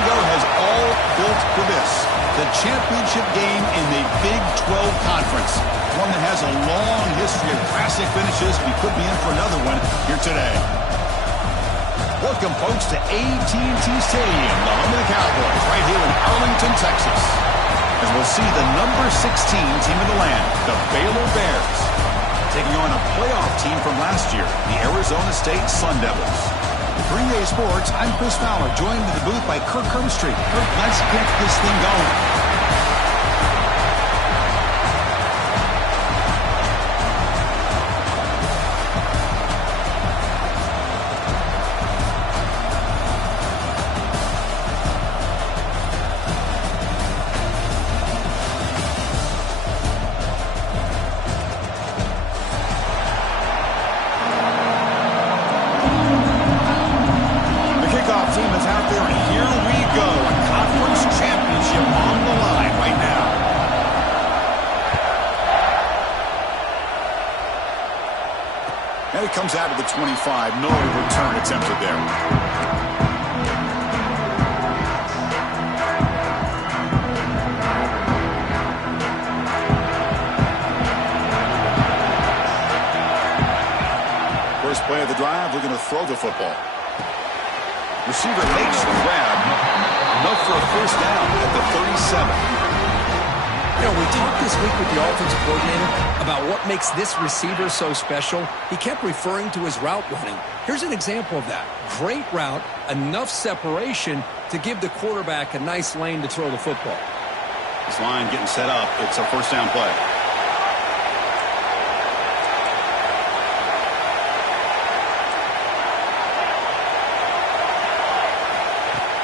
ago has all built for this. The championship game in the Big 12 Conference. One that has a long history of classic finishes. We could be in for another one here today. Welcome, folks, to AT&T Stadium, the home of the Cowboys, right here in Arlington, Texas. As we'll see the number 16 team in the land, the Baylor Bears, taking on a playoff team from last year, the Arizona State Sun Devils. For EA Sports, I'm Chris Fowler, joined in the booth by Kirk Herbstreit. Kirk, let's get this thing going. And it comes out of the 25. No return attempted there. First play of the drive, looking to throw the football. Receiver makes the grab. Enough for a first down at the 37. You know, we talked this week with the offensive coordinator about what makes this receiver so special. He kept referring to his route running. Here's an example of that. Great route, enough separation to give the quarterback a nice lane to throw the football. This line getting set up. It's a first down play.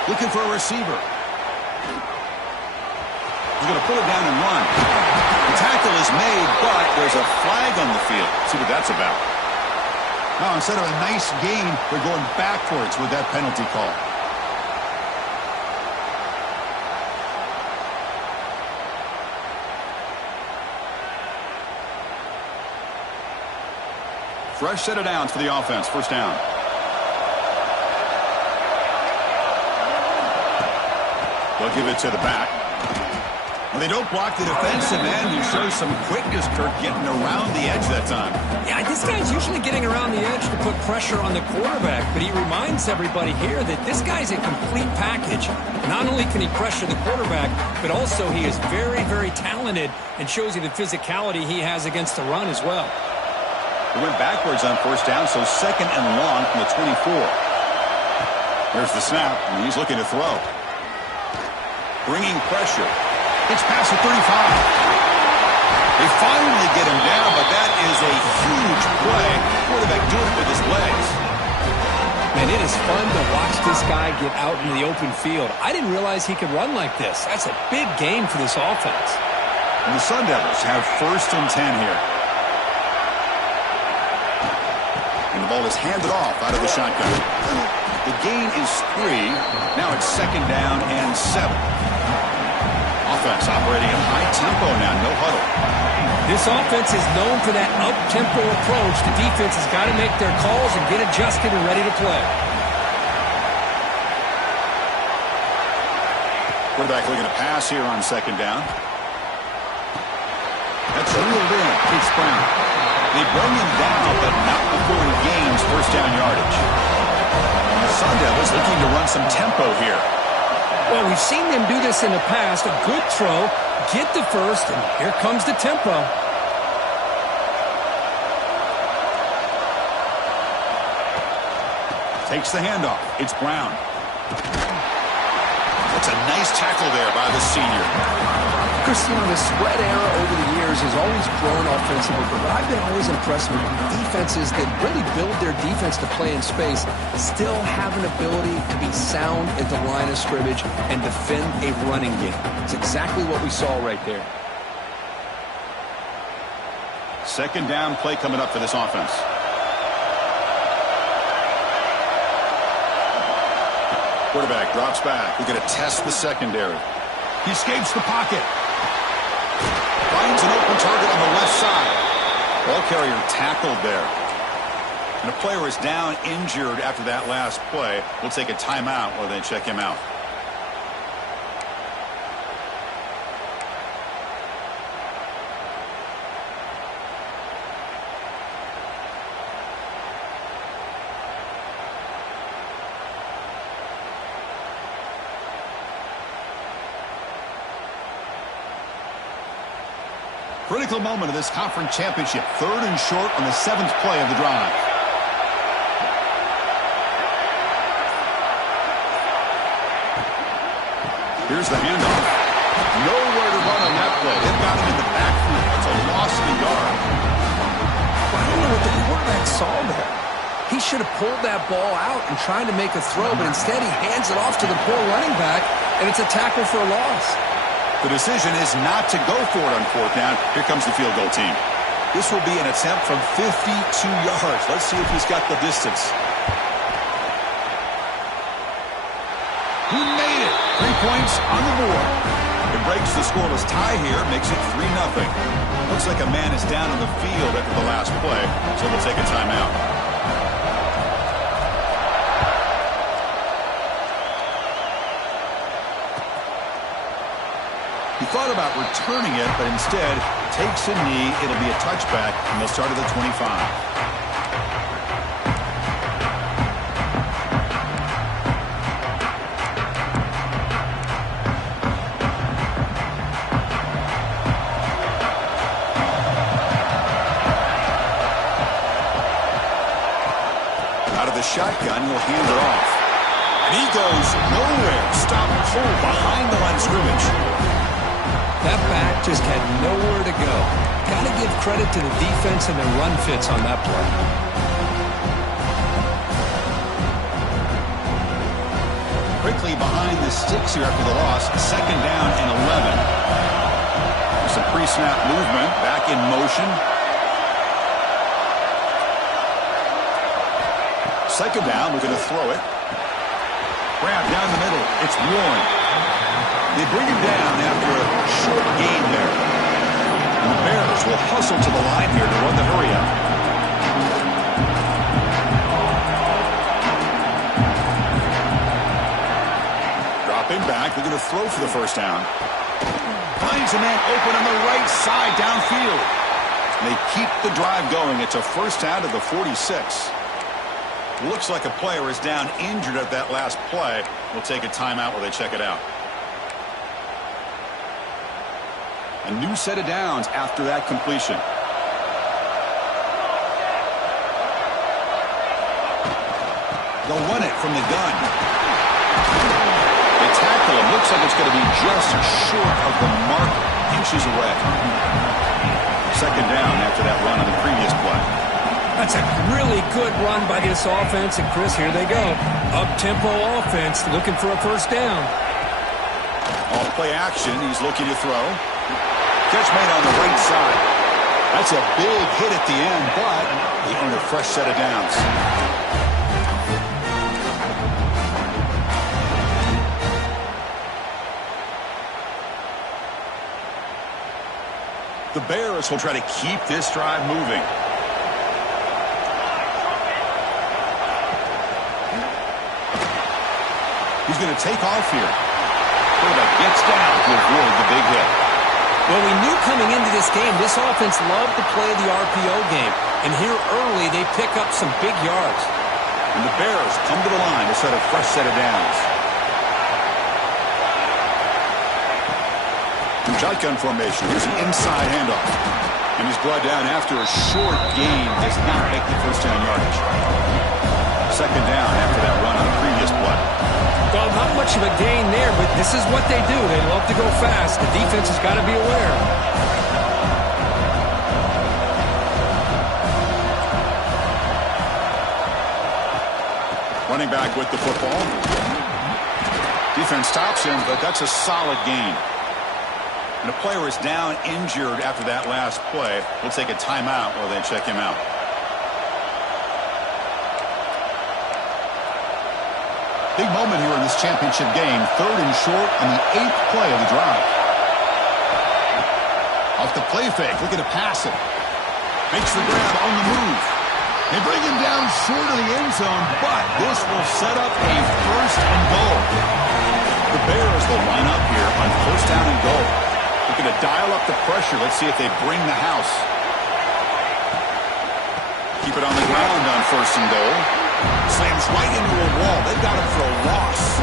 Looking for a receiver. He's going to pull it down and run. The tackle is made, but there's a flag on the field. See what that's about. Now, instead of a nice gain, they're going backwards with that penalty call. Fresh set of downs for the offense. First down. They'll give it to the back. Well, they don't block the defensive end, who shows some quickness, Kirk, getting around the edge that time. Yeah, this guy's usually getting around the edge to put pressure on the quarterback, but he reminds everybody here that this guy's a complete package. Not only can he pressure the quarterback, but also he is very, very talented and shows you the physicality he has against the run as well. He went backwards on first down, so second and long from the 24. There's the snap, and he's looking to throw. Bringing pressure. It's past the 35. They finally get him down, but that is a huge play. Quarterback doing it with his legs. Man, it is fun to watch this guy get out in the open field. I didn't realize he could run like this. That's a big game for this offense. And the Sun Devils have first and 10 here. And the ball is handed off out of the shotgun. The gain is 3. Now it's second down and 7. Offense operating at high tempo now, no huddle. This offense is known for that up-tempo approach. The defense has got to make their calls and get adjusted and ready to play. Quarterback looking to pass here on second down. That's reeled in. Keith Brown. They bring him down, but not before he gains first down yardage. The Sun Devils looking to run some tempo here. Well, we've seen them do this in the past. A good throw, get the first, and here comes the tempo. Takes the handoff. It's Brown. That's a nice tackle there by the senior. Christian, the spread era over the years has always grown offensively, but I've been always impressed with defenses that really build their defense to play in space, still have an ability to be sound at the line of scrimmage and defend a running game. It's exactly what we saw right there. Second down play coming up for this offense. Quarterback drops back. We're going to test the secondary. He escapes the pocket. Finds an open target on the left side. Ball carrier tackled there. And a player is down injured after that last play. We'll take a timeout while they check him out. Critical moment of this conference championship. 3rd and short on the 7th play of the drive. Here's the handoff. Nowhere to run on that play. They've got him in the backfield. It's a loss of a yard. I don't know what the quarterback saw there. He should have pulled that ball out and tried to make a throw, but instead he hands it off to the poor running back, and it's a tackle for a loss. The decision is not to go for it on 4th down. Here comes the field goal team. This will be an attempt from 52 yards. Let's see if he's got the distance. He made it. 3 points on the board. It breaks the scoreless tie here, makes it 3-0. Looks like a man is down on the field after the last play, so we'll take a timeout. He thought about returning it, but instead takes a knee. It'll be a touchback, and they'll start at the 25. Shotgun, he'll hand it off. And he goes nowhere. Stop pull behind the line of scrimmage. That back just had nowhere to go. Got to give credit to the defense and their run fits on that play. Quickly behind the sticks here after the loss. 2nd down and 11. There's some pre-snap movement. Back in motion. 2nd down, we're going to throw it. Grab down the middle. It's Warren. They bring him down after a short gain there. And the Bears will hustle to the line here to run the hurry-up. Dropping back. They're going to throw for the 1st down. Finds a man open on the right side downfield. They keep the drive going. It's a 1st down to the 46. Looks like a player is down injured at that last play. We'll take a timeout while they check it out. A new set of downs after that completion. They'll run it from the gun. They tackle him. Looks like it's going to be just short of the mark, inches away. 2nd down after that run on the previous play. That's a really good run by this offense. And, Chris, here they go. Up-tempo offense looking for a 1st down. All play action. He's looking to throw. Catch made on the right side. That's a big hit at the end, but they earn a fresh set of downs. The Bears will try to keep this drive moving. He's going to take off here. Quarterback gets down to avoid the big hit. Well, we knew coming into this game, this offense loved to play the RPO game. And here early, they pick up some big yards. And the Bears come to the line to set a fresh set of downs. Shotgun formation. Here's an inside handoff. And he's brought down after a short gain. Does not make the 1st down yardage. 2nd down after that run on the previous play. Well, not much of a gain there, but this is what they do. They love to go fast. The defense has got to be aware. Running back with the football. Defense stops him, but that's a solid gain. And the player is down injured after that last play. We'll take a timeout while they check him out. Big moment here in this championship game. 3rd and short on the 8th play of the drive. Off the play fake, looking to pass it. Makes the grab on the move. They bring him down short of the end zone, but this will set up a 1st and goal. The Bears will line up here on 1st down and goal. Looking to dial up the pressure. Let's see if they bring the house. Keep it on the ground on 1st and goal. Slams right into a wall. They've got him for a loss.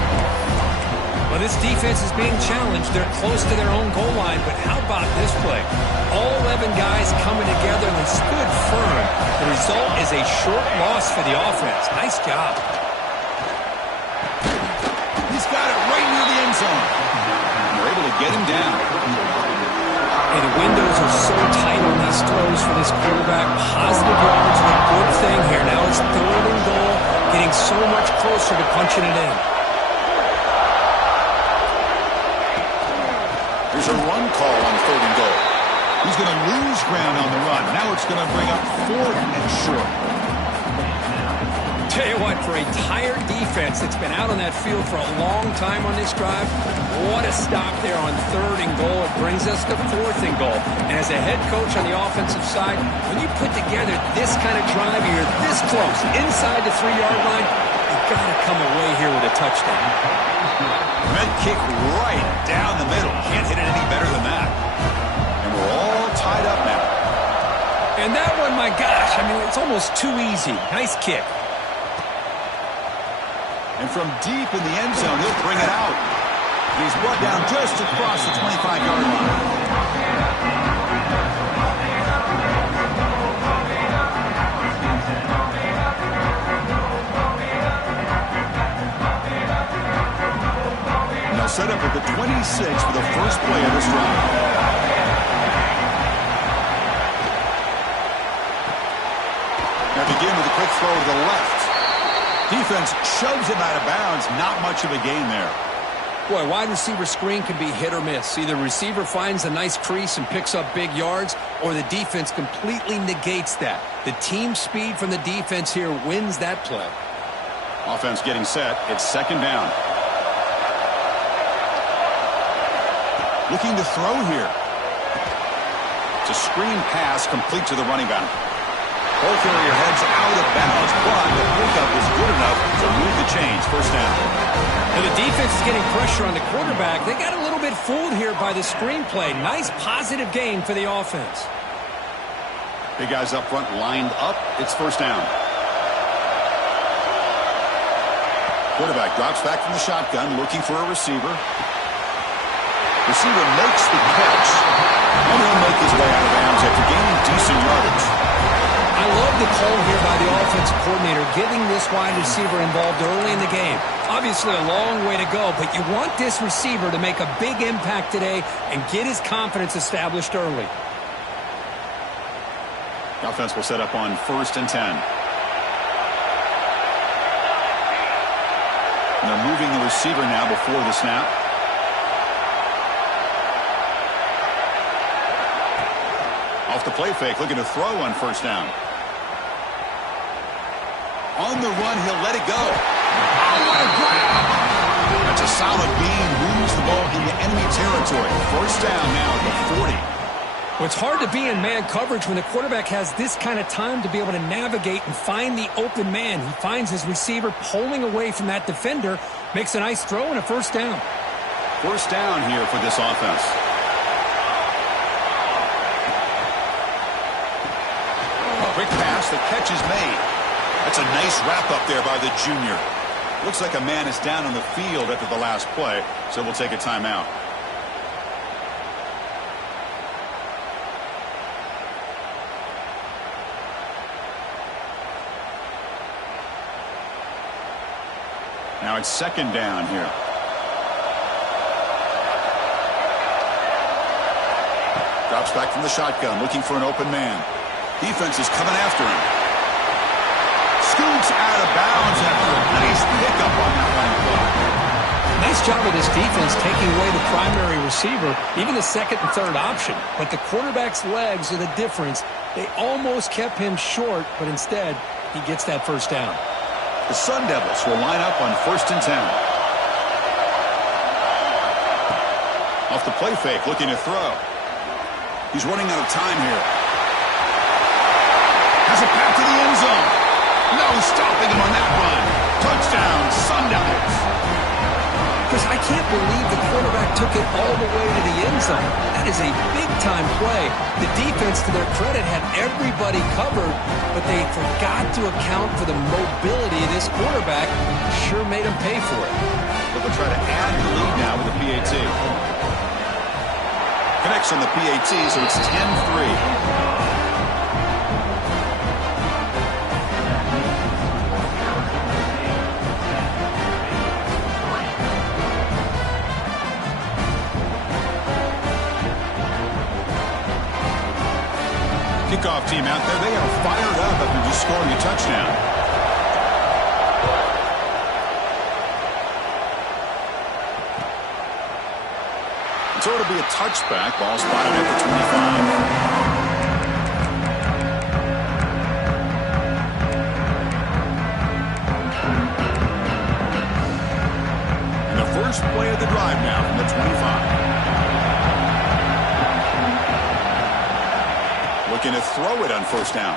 Well, this defense is being challenged. They're close to their own goal line, but how about this play? All 11 guys coming together and they stood firm. The result is a short loss for the offense. Nice job. He's got it right near the end zone. They're able to get him down. Hey, the windows are so tight on these throws for this quarterback. Positive yards are a good thing here. Now it's 3rd and goal, getting so much closer to punching it in. There's a run call on 3rd and goal. He's going to lose ground on the run. Now it's going to bring up 4th and short. Tell you what, for a tired defense that's been out on that field for a long time on this drive, what a stop there on 3rd and goal. It brings us to 4th and goal. And as a head coach on the offensive side, when you put together this kind of drive, you're this close, inside the 3-yard line, you've got to come away here with a touchdown. Med kick right down the middle. Can't hit it any better than that. And we're all tied up now. And that one, my gosh, I mean, it's almost too easy. Nice kick. And from deep in the end zone, he'll bring it out. He's brought down just across the 25-yard line. They'll set up at the 26 for the first play of this drive. Now begin with a quick throw to the left. Defense shoves him out of bounds. Not much of a gain there. Boy, wide receiver screen can be hit or miss. Either receiver finds a nice crease and picks up big yards, or the defense completely negates that. The team speed from the defense here wins that play. Offense getting set. It's 2nd down. Looking to throw here. It's a screen pass complete to the running back. Ball carrier heads out of bounds, but the pickup was good enough to move the chains. 1st down. And the defense is getting pressure on the quarterback. They got a little bit fooled here by the screenplay. Nice positive gain for the offense. Big guys up front lined up. It's 1st down. Quarterback drops back from the shotgun, looking for a receiver. Receiver makes the catch, and he'll make his way out of bounds after gaining decent yardage. I love the call here by the offensive coordinator, getting this wide receiver involved early in the game. Obviously a long way to go, but you want this receiver to make a big impact today and get his confidence established early. The offense will set up on 1st and 10. And they're moving the receiver now before the snap. Off the play fake, looking to throw on 1st down. On the run, he'll let it go. Oh, what a grab! That's a solid gain. Moves the ball into enemy territory. 1st down now at the 40. Well, it's hard to be in man coverage when the quarterback has this kind of time to be able to navigate and find the open man. He finds his receiver pulling away from that defender, makes a nice throw and a 1st down. 1st down here for this offense. Quick pass, the catch is made. That's a nice wrap up there by the junior. Looks like a man is down on the field after the last play, so we'll take a timeout. Now it's 2nd down here. Drops back from the shotgun, looking for an open man. Defense is coming after him. Scoots out of bounds after a nice pickup on that running play. Nice job of this defense taking away the primary receiver, even the 2nd and 3rd option. But the quarterback's legs are the difference. They almost kept him short, but instead, he gets that 1st down. The Sun Devils will line up on 1st and 10. Off the play fake, looking to throw. He's running out of time here. Has a path to the end zone. No stopping him on that run. Touchdown, Sun Devils. Chris, I can't believe the quarterback took it all the way to the end zone. That is a big-time play. The defense, to their credit, had everybody covered, but they forgot to account for the mobility of this quarterback. Sure made him pay for it. but they'll try to add to the lead now with the PAT. Connects on the PAT, so it's 10-3. Kickoff team out there. They are fired up after just scoring a touchdown. So it'll be a touchback. Ball spotted at the 25. And the first play of the drive now from the 25. Looking to throw it on first down.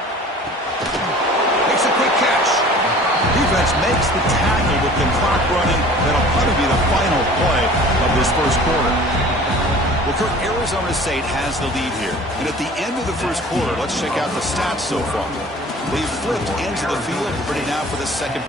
Makes a quick catch. Defense makes the tackle with the clock running. That'll probably be the final play of this first quarter. Well, Kirk, Arizona State has the lead here. And at the end of the first quarter, let's check out the stats so far. They've flipped into the field, ready now for the second.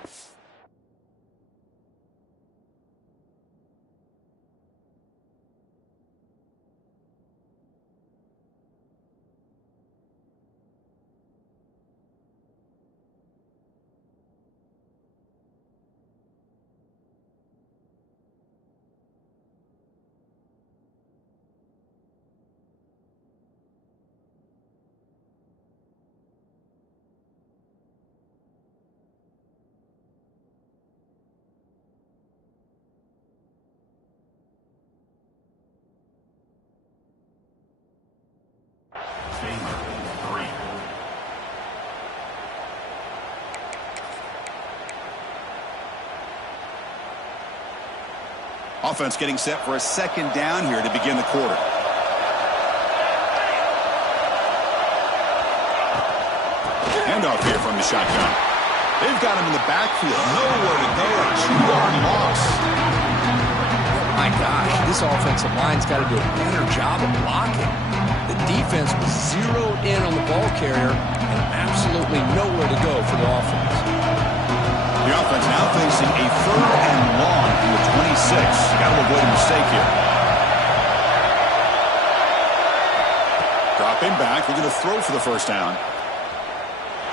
Offense getting set for a second down here to begin the quarter. Handoff here from the shotgun. They've got him in the backfield. Nowhere to go. A 2-yard loss. My gosh, this offensive line's got to do a better job of blocking. The defense was zeroed in on the ball carrier and absolutely nowhere to go for the offense. The offense now facing a 3rd and long from the 26. Got to avoid a mistake here. Dropping back, looking to throw for the first down.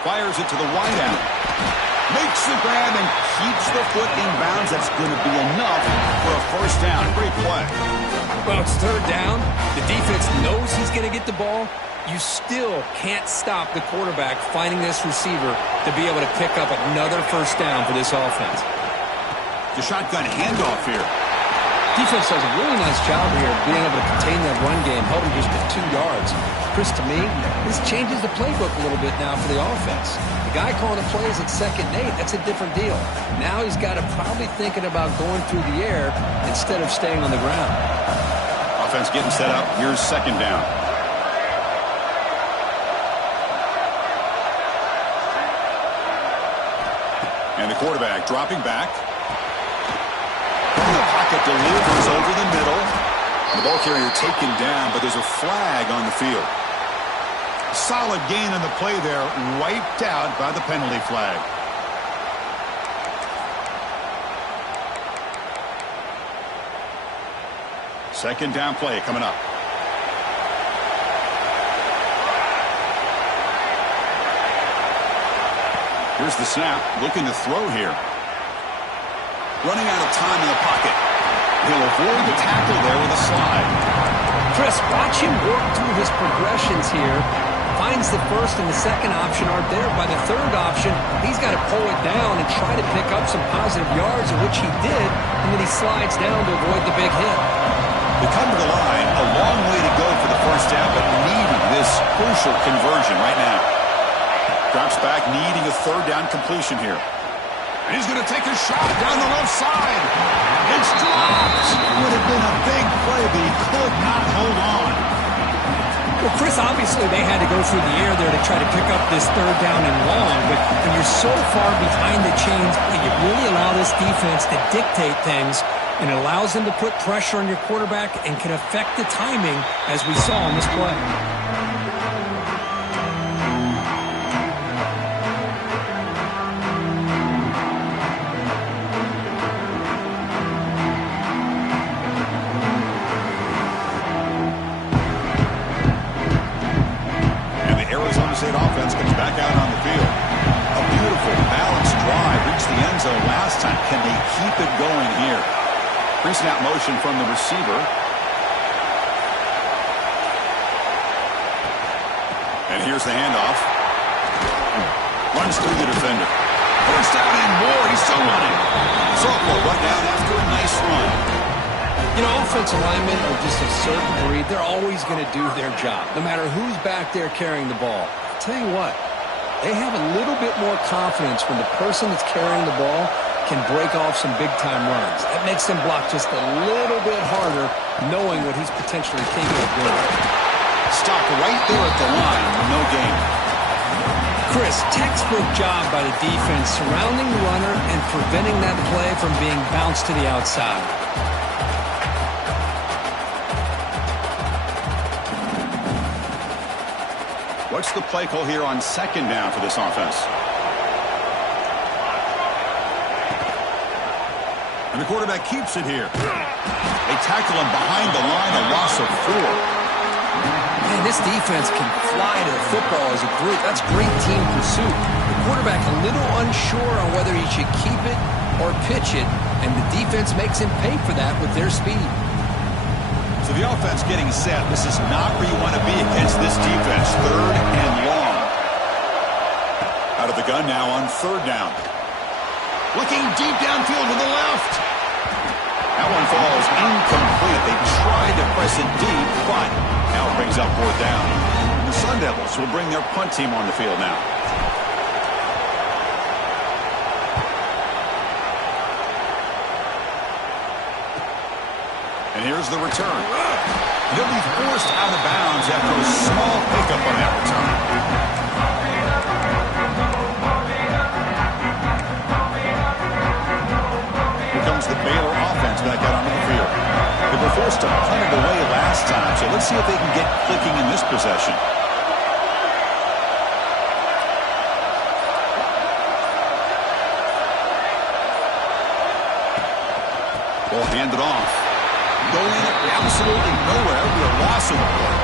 Fires it to the wideout. Makes the grab and keeps the foot in bounds. That's going to be enough for a first down. Great play. Well, it's 3rd down. The defense knows he's going to get the ball. You still can't stop the quarterback finding this receiver to be able to pick up another first down for this offense. The shotgun handoff here. Defense does a really nice job here of being able to contain that run game, holding just to 2 yards. Chris, to me, this changes the playbook a little bit now for the offense. The guy calling the plays at 2nd and 8, that's a different deal. Now he's got to probably thinking about going through the air instead of staying on the ground. Offense getting set up. Here's 2nd down. And the quarterback dropping back. The pocket delivers over the middle. The ball carrier taken down, but there's a flag on the field. Solid gain on the play there, wiped out by the penalty flag. Second down play coming up. Here's the snap, looking to throw here. Running out of time in the pocket. He'll avoid the tackle there with a slide. Chris, watch him work through his progressions here. Finds the first and the second option aren't there. By the 3rd option, he's got to pull it down and try to pick up some positive yards, of which he did, and then he slides down to avoid the big hit. They come to the line, a long way to go for the first down, but needing this crucial conversion right now. Drops back, needing a 3rd down completion here. And he's going to take a shot down the left side. It's dropped. It would have been a big play, but he could not hold on. Well, Chris, obviously they had to go through the air there to try to pick up this 3rd down and long, but when you're so far behind the chains, you really allow this defense to dictate things, and it allows them to put pressure on your quarterback and can affect the timing, as we saw on this play. Can they keep it going here? Pre-snap motion from the receiver. And here's the handoff. Runs through the defender. First down and more. He's still running. Sophomore run down after a nice run. You know, offensive linemen are just a certain breed. They're always going to do their job, no matter who's back there carrying the ball. I'll tell you what, they have a little bit more confidence when the person that's carrying the ball can break off some big-time runs. That makes them block just a little bit harder, knowing what he's potentially capable of doing. Stop right there at the line. No gain. Chris, textbook job by the defense surrounding the runner and preventing that play from being bounced to the outside. What's the play call here on second down for this offense? And the quarterback keeps it here. They tackle him behind the line, a loss of 4. Man, this defense can fly to the football as a group. That's great team pursuit. The quarterback a little unsure on whether he should keep it or pitch it, and the defense makes him pay for that with their speed. So the offense getting set. This is not where you want to be against this defense. Third and long. Out of the gun now on third down. Looking deep downfield to the left. That one falls incomplete. They tried to press it deep, but now it brings up fourth down. The Sun Devils will bring their punt team on the field now. And here's the return. He'll be forced out of bounds after a small pickup on that return. Here comes the Baylor offense back out onto the field. They were forced to punt it away last time, so let's see if they can get clicking in this possession. Ball handed off. Going absolutely nowhere. It'll be a loss of the play.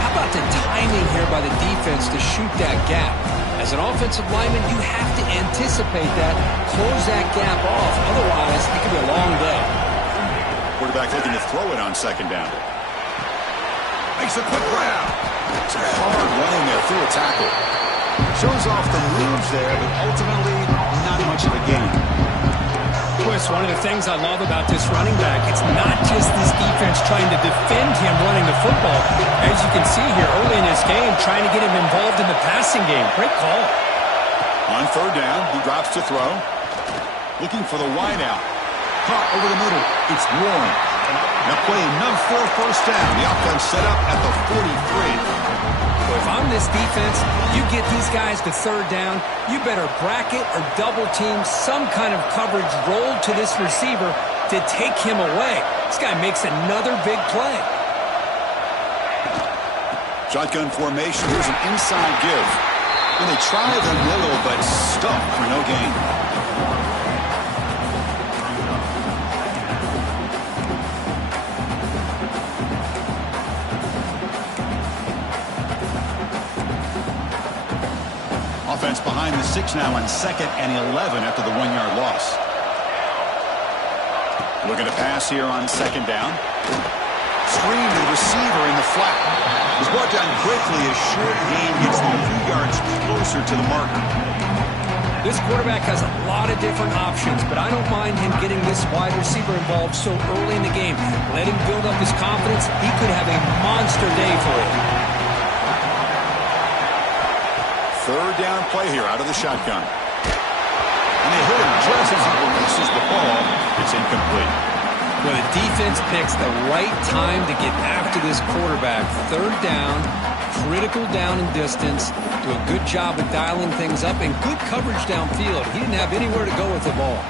How about the timing here by the defense to shoot that gap? As an offensive lineman, you have to anticipate that, close that gap off. Otherwise, it could be a long day. Quarterback looking to throw it on second down. Makes a quick grab. It's a hard running there through a tackle. Shows off the moves there, but ultimately not much of a gain. Chris, one of the things I love about this running back, it's not just this defense trying to defend him running the football. As you can see here early in this game, trying to get him involved in the passing game. Great call. On third down, he drops to throw. Looking for the wide out. Caught over the middle. It's Warren. Now play enough for a first down. The offense set up at the 43. So if I'm this defense, you get these guys to third down, you better bracket or double team some kind of coverage rolled to this receiver to take him away. This guy makes another big play. Shotgun formation. Here's an inside give. And they try the middle, but stuck for no gain. Offense behind the 6 now on 2nd and 11 after the 1-yard loss. Looking to pass here on second down. Screen to the receiver in the flat. He's brought down quickly as short gain gets them a few yards closer to the marker. This quarterback has a lot of different options, but I don't mind him getting this wide receiver involved so early in the game. Let him build up his confidence. He could have a monster day for it. Third down play here out of the shotgun. And they hit him just as he releases the ball. It's incomplete. Well, the defense picks the right time to get after this quarterback. Third down, critical down and distance. Do a good job of dialing things up and good coverage downfield. He didn't have anywhere to go with the ball.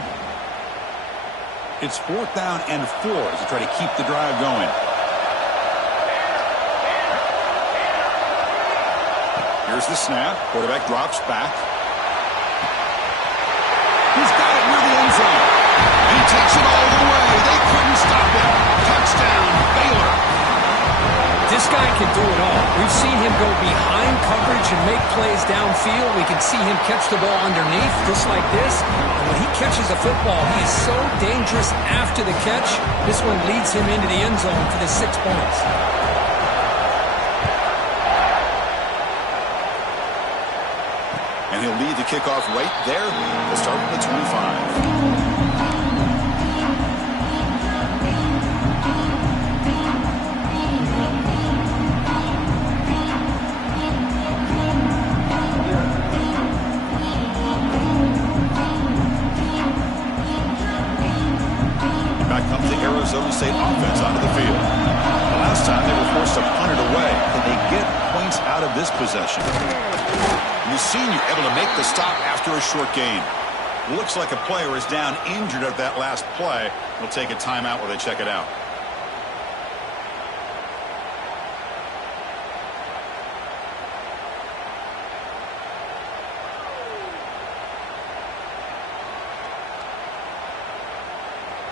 It's 4th down and 4 as they try to keep the drive going. Here's the snap. Quarterback drops back. He's got it near the end zone. And he takes it all the way. They couldn't stop him. Touchdown, Baylor. This guy can do it all. We've seen him go behind coverage and make plays downfield. We can see him catch the ball underneath, just like this. And when he catches a football, he is so dangerous after the catch. This one leads him into the end zone for the 6 points. And he'll lead the kickoff right there. We'll start with the 25. Arizona State offense onto the field. The last time they were forced to punt it away. Can they get points out of this possession? You've seen you're able to make the stop after a short gain. Looks like a player is down injured at that last play. They'll take a timeout while they check it out.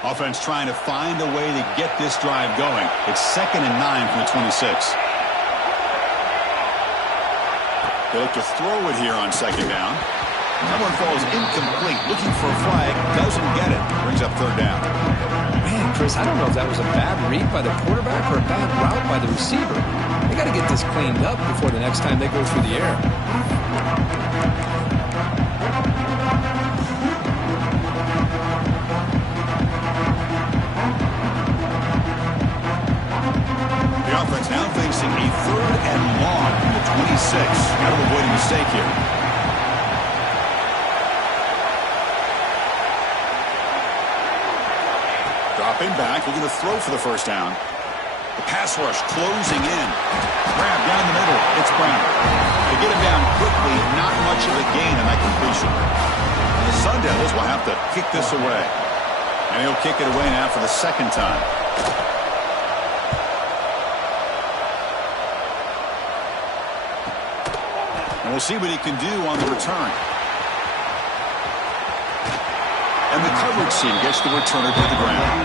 Offense trying to find a way to get this drive going. It's 2nd and 9 from the 26. They look to throw it here on 2nd down. That one falls incomplete. Looking for a flag. Doesn't get it. Brings up 3rd down. Man, Chris, I don't know if that was a bad read by the quarterback or a bad route by the receiver. They got to get this cleaned up before the next time they go through the air. Offense now facing a 3rd and long from the 26. Got to avoid a mistake here. Dropping back, looking to throw for the 1st down. The pass rush closing in. Grab down the middle. It's Brown. They get him down quickly. Not much of a gain on that completion. And the Sun Devils will have to kick this away. And he'll kick it away now for the 2nd time. And we'll see what he can do on the return. And the coverage team gets the returner to the ground.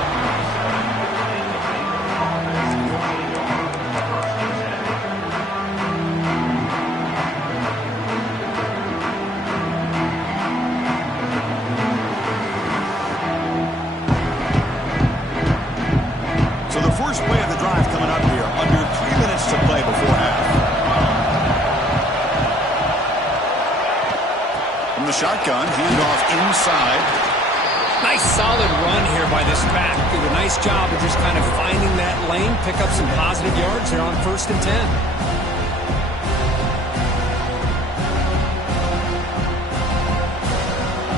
So the first play of the drive coming up here. Under 3 minutes to play before half. From the shotgun, handoff inside. Nice solid run here by this back. Did a nice job of just kind of finding that lane, pick up some positive yards there on 1st and 10.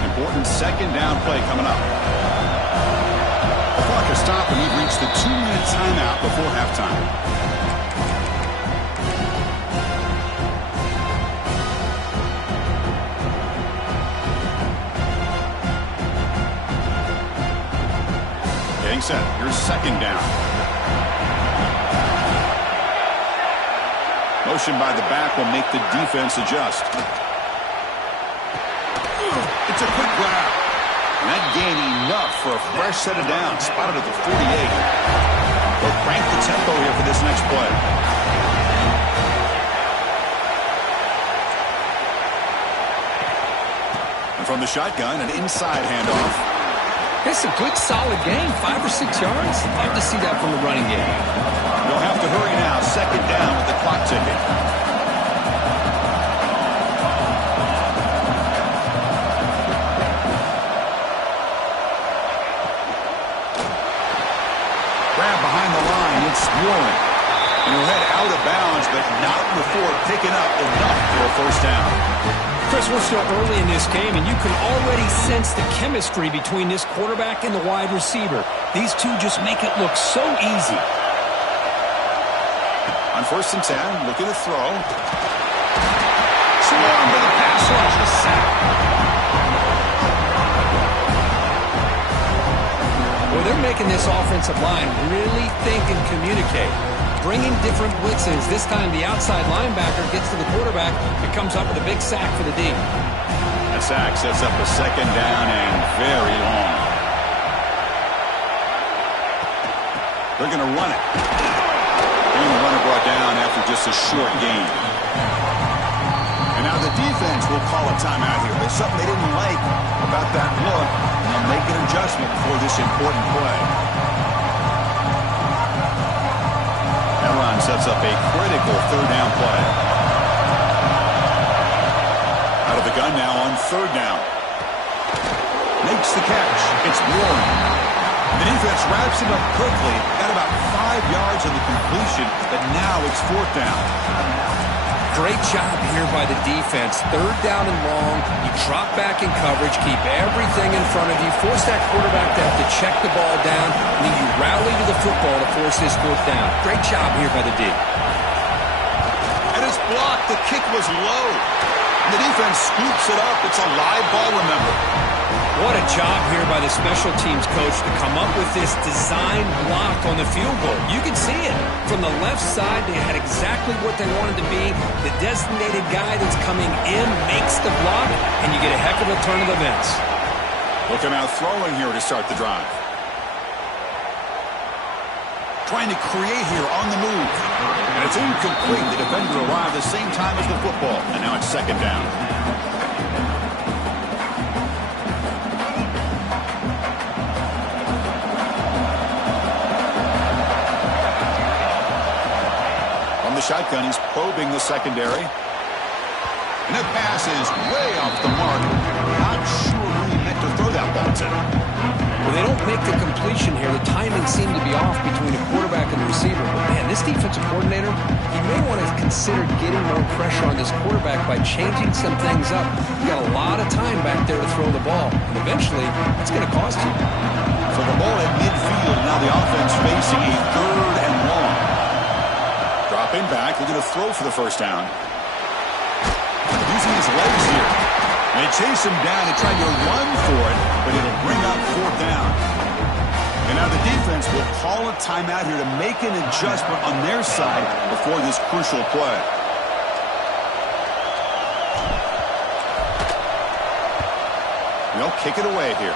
Important 2nd down play coming up. The clock is stopped and we've reached the 2-minute timeout before halftime. Set. Here's 2nd down. Motion by the back will make the defense adjust. It's a quick grab. And that gained enough for a fresh set of downs. Spotted at the 48. They'll crank the tempo here for this next play. And from the shotgun, an inside handoff. It's a good, solid game. 5 or 6 yards. Love to see that from the running game. They'll have to hurry now. 2nd down with the clock ticking. Grab behind the line. It's Warren. And he'll head out of bounds, but not before picking up enough for a 1st down. Chris, we're still early in this game, and you can already sense the chemistry between this quarterback and the wide receiver. These two just make it look so easy. On 1st and 10, looking to throw. Swarmed with a pass rush, a sack. Well, they're making this offensive line really think and communicate. Bringing different blitzes. This time the outside linebacker gets to the quarterback and comes up with a big sack for the D. That sack sets up a 2nd down and very long. They're going to run it. And the runner brought down after just a short gain. And now the defense will call a timeout here. There's something they didn't like about that look, and they'll make an adjustment for this important play. That run sets up a critical third down play. Out of the gun now on third down. Makes the catch. It's Warren. The defense wraps him up quickly. Got about 5 yards on the completion, but now it's fourth down. Great job here by the defense. Third down and long. You drop back in coverage, keep everything in front of you, force that quarterback to have to check the ball down, and then you rally to the football to force this fourth down. Great job here by the D. And it's blocked. The kick was low. And the defense scoops it up. It's a live ball, remember. What a job here by the special teams coach to come up with this design block on the field goal. You can see it. From the left side, they had exactly what they wanted to be. The designated guy that's coming in makes the block, and you get a heck of a turn of events. Looking out throwing here to start the drive. Trying to create here on the move. And it's incomplete. The defender arrived at the same time as the football. And now it's second down. The shotgun, he's probing the secondary. And that pass is way off the mark. Not sure who he meant to throw that ball to. Well, they don't make the completion here. The timing seemed to be off between the quarterback and the receiver. But, man, this defensive coordinator, he may want to consider getting more pressure on this quarterback by changing some things up. You got a lot of time back there to throw the ball. And eventually, it's going to cost you. So the ball at midfield. Now the offense facing a third and long. Dropping back, looking to throw for the first down. Using his legs here. They chase him down and try to run for it, but it'll bring up fourth down. And now the defense will call a timeout here to make an adjustment on their side before this crucial play. They'll kick it away here.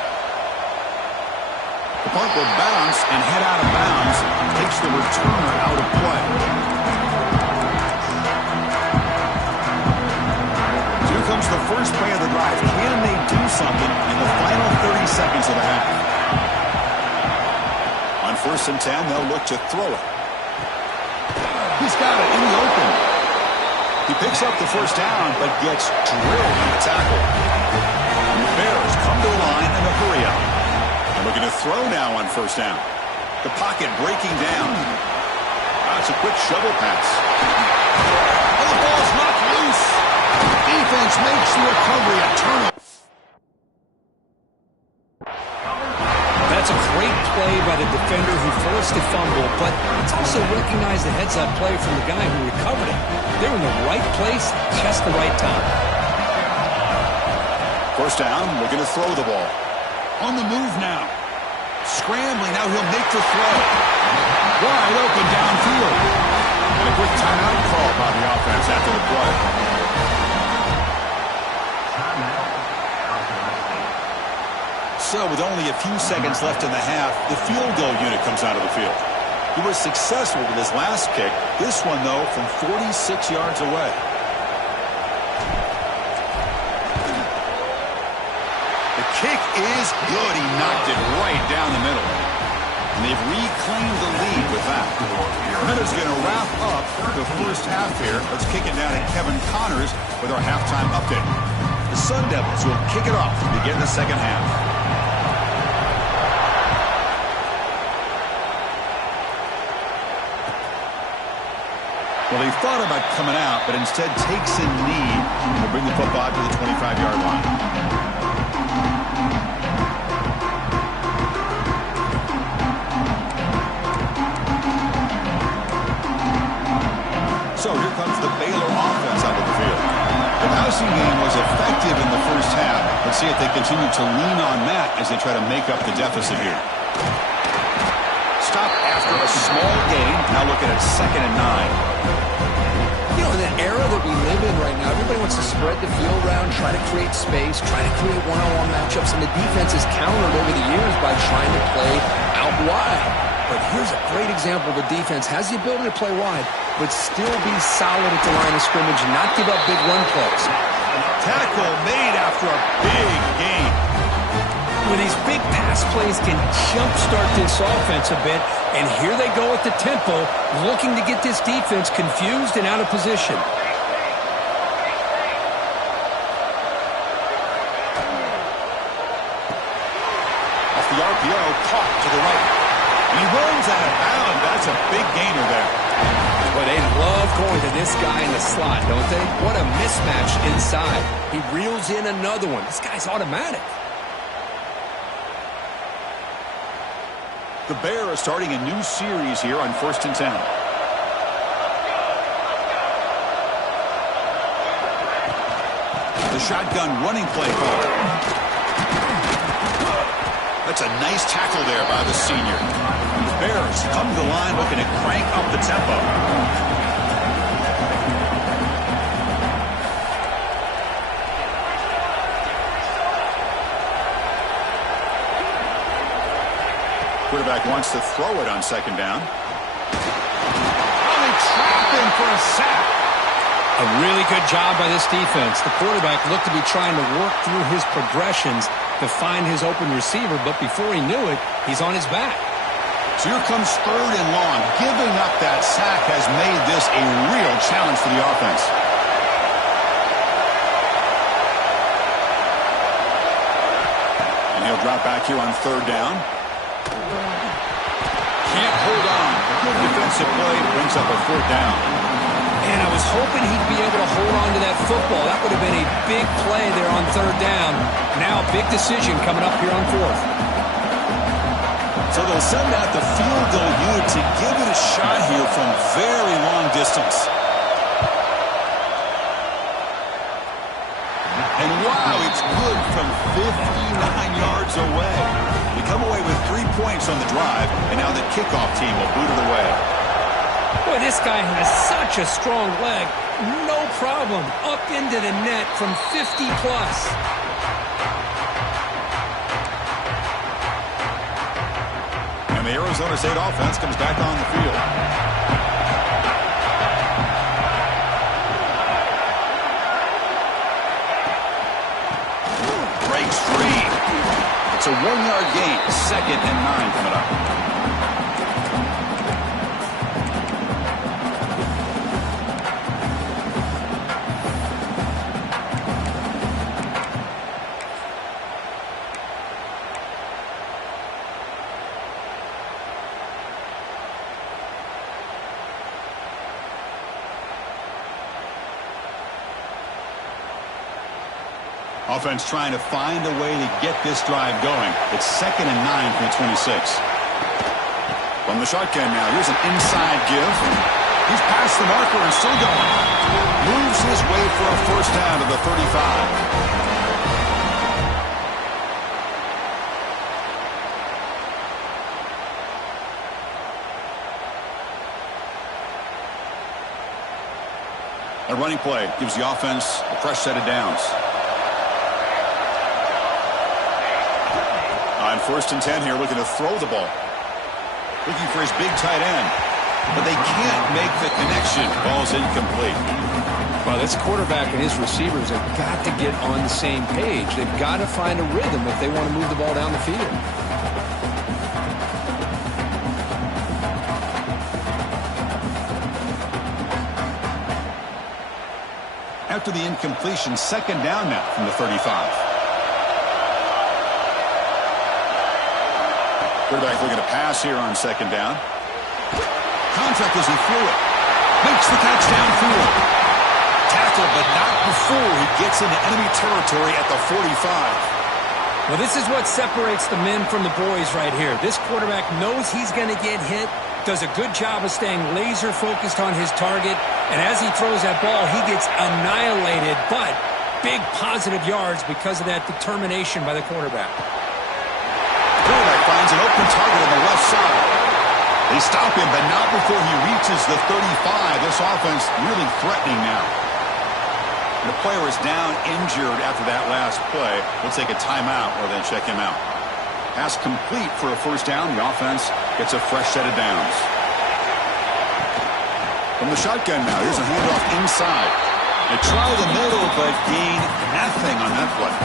The punt will bounce and head out of bounds. Takes the returner out of play. Here comes the first play of the drive. Can they do something in the final 30 seconds of the half? On 1st and 10, they'll look to throw it. He's got it in the open. He picks up the first down, but gets drilled in the tackle. And the Bears come to the line in a hurry up. They're looking to throw now on 1st down. The pocket breaking down. That's a quick shovel pass. Oh, the ball's knocked loose. Defense makes the recovery a turnover. That's a great play by the defender who forced the fumble, but it's also recognized the heads-up play from the guy who recovered it. They're in the right place, just the right time. 1st down, looking to throw the ball. On the move now. Scrambling, now he'll make the throw. Wide open downfield. And a quick timeout call by the offense after the play. So with only a few seconds left in the half, the field goal unit comes out of the field. He was successful with his last kick. This one, though, from 46 yards away. The kick is good. He knocked it right down the middle. And they've reclaimed the lead with that. Minutes going to wrap up the first half here. Let's kick it down to Kevin Connors with our halftime update. The Sun Devils will kick it off to begin the second half. Well, they thought about coming out, but instead takes a knee and will bring the football to the 25-yard line. So here comes the Baylor offense out of the field. The passing game was effective in the first half. Let's see if they continue to lean on that as they try to make up the deficit here. Stop after a small gain. Now looking at 2nd and 9. You know, in the era that we live in right now, everybody wants to spread the field around, try to create space, try to create one-on-one matchups, and the defense is countered over the years by trying to play out wide. But here's a great example. The defense has the ability to play wide, but still be solid at the line of scrimmage and not give up big run plays. Tackle made after a big gain. Well, these big pass plays can jumpstart this offense a bit, and here they go at the tempo, looking to get this defense confused and out of position. Off the RPO, caught to the right. He runs out of bounds. That's a big gainer there. Well, they love going to this guy in the slot, don't they? What a mismatch inside. He reels in another one. This guy's automatic. The Bears are starting a new series here on 1st and 10. The shotgun running play call. That's a nice tackle there by the senior. The Bears come to the line looking to crank up the tempo. Quarterback wants to throw it on 2nd down. Oh, they trap him for a sack. A really good job by this defense. The quarterback looked to be trying to work through his progressions to find his open receiver, but before he knew it, he's on his back. So here comes 3rd and long. Giving up that sack has made this a real challenge for the offense. And he'll drop back here on 3rd down. Can't hold on. Good defensive play brings up a 4th down. And I was hoping he'd be able to hold on to that football. That would have been a big play there on 3rd down. Now a big decision coming up here on 4th. So they'll send out the field goal unit to give it a shot here from very long distance. And wow, it's good from 59 yards away. We come away with 3 points on the drive, and now the kickoff team will boot it away. Boy, this guy has such a strong leg. No problem. Up into the net from 50 plus. And the Arizona State offense comes back on the field. Breaks free. It's a 1-yard gain. 2nd and 9 coming up. Offense trying to find a way to get this drive going. It's 2nd and 9 from the 26. From the shotgun now, here's an inside give. He's past the marker and still going. Moves his way for a 1st down to the 35. A running play gives the offense a fresh set of downs. On 1st and 10 here, looking to throw the ball. Looking for his big tight end. But they can't make the connection. Ball's incomplete. Well, this quarterback and his receivers have got to get on the same page. They've got to find a rhythm if they want to move the ball down the field. After the incompletion, 2nd down now from the 35. Quarterback looking to pass here on 2nd down. Contact as he threw it. Makes the catch downfield. Tackle, but not before he gets into enemy territory at the 45. Well, this is what separates the men from the boys right here. This quarterback knows he's going to get hit, does a good job of staying laser focused on his target, and as he throws that ball, he gets annihilated, but big positive yards because of that determination by the quarterback. Quarterback finds an open target on the left side. They stop him, but not before he reaches the 35. This offense really threatening now. The player is down injured after that last play. We'll take a timeout or then check him out. Pass complete for a first down. The offense gets a fresh set of downs. From the shotgun now, here's a handoff inside. They try the middle, but gain nothing on that play.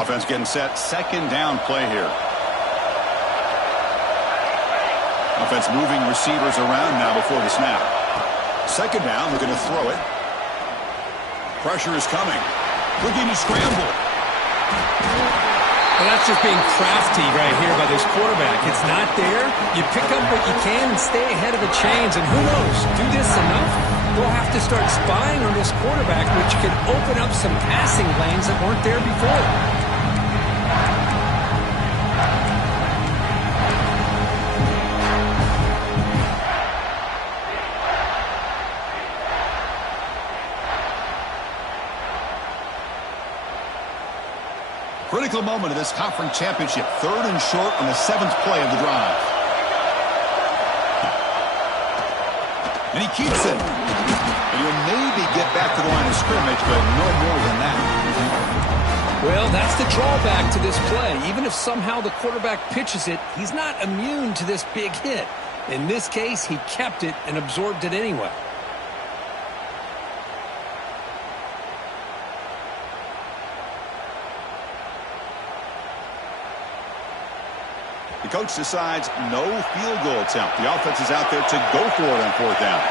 Offense getting set. Second down play here. Offense moving receivers around now before the snap. Second down, they're going to throw it. Pressure is coming. Looking to scramble. Well, that's just being crafty right here by this quarterback. It's not there. You pick up what you can and stay ahead of the chains. And who knows, do this enough, we'll have to start spying on this quarterback, which could open up some passing lanes that weren't there before. Critical moment of this conference championship. Third and short on the 7th play of the drive. And he keeps it. And he'll maybe get back to the line of scrimmage, but no more than that. Well, that's the drawback to this play. Even if somehow the quarterback pitches it, he's not immune to this big hit. In this case, he kept it and absorbed it anyway. The coach decides no field goal attempt. The offense is out there to go for it on fourth down.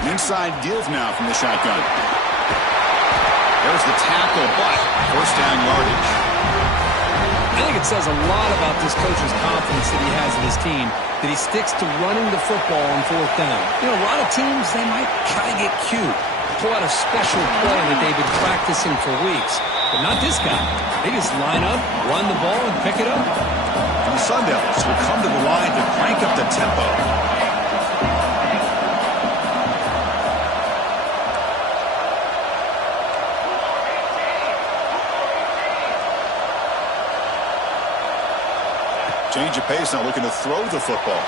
An inside give now from the shotgun. There's the tackle, but first down yardage. I think it says a lot about this coach's confidence that he has in his team, that he sticks to running the football on fourth down. You know, a lot of teams, they might try to get cute, pull out a special play that they've been practicing for weeks. But not this guy. They just line up, run the ball, and pick it up. The Sun Devils will come to the line to crank up the tempo. Change of pace now, looking to throw the football.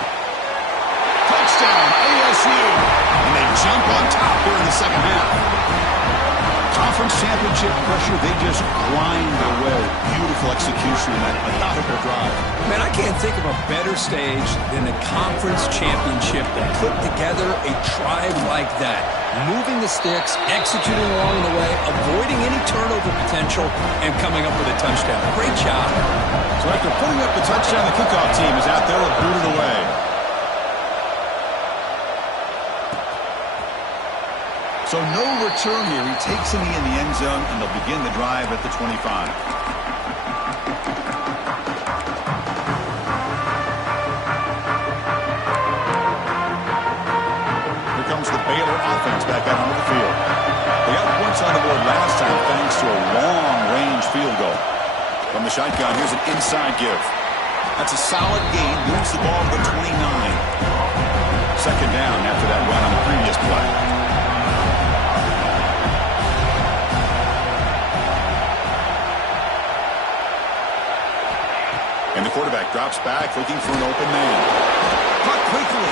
Touchdown, ASU! And they jump on top here in the second half. Conference championship pressure, they just grind their way. Beautiful execution in that methodical drive. Man, I can't think of a better stage than a conference championship to put together a drive like that. Moving the sticks, executing along the way, avoiding any turnover potential, and coming up with a touchdown. Great job. So after putting up the touchdown, the kickoff team is out there with booted away. So no return here. He takes in the end zone, and they'll begin the drive at the 25. Here comes the Baylor offense back out onto the field. They got points on the board last time thanks to a long-range field goal. From the shotgun, here's an inside give. That's a solid gain. Moves the ball to the 29. Second down after that run on the previous play. And the quarterback drops back, looking for an open man. Caught quickly.